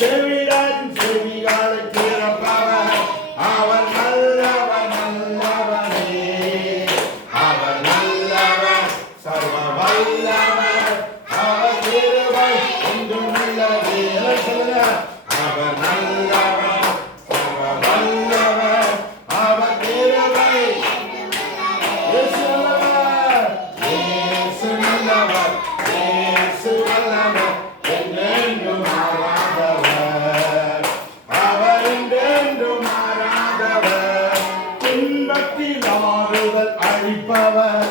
செவிடன் செவிகால திறப்பவர் அவர் நல்லவர் நல்லவனே. அவர் நல்லவர் சர்வ வல்லவர். அவர் தேவை என்றும் உள்ளது சொல்லுங்க அவர் நல்லவர் சர்வ வல்லவர். அவர் தேவை இயேசு நல்லவர் இயேசு நல்லவர் இன்பத்தில் ஆறுதல் அளிப்பவர்.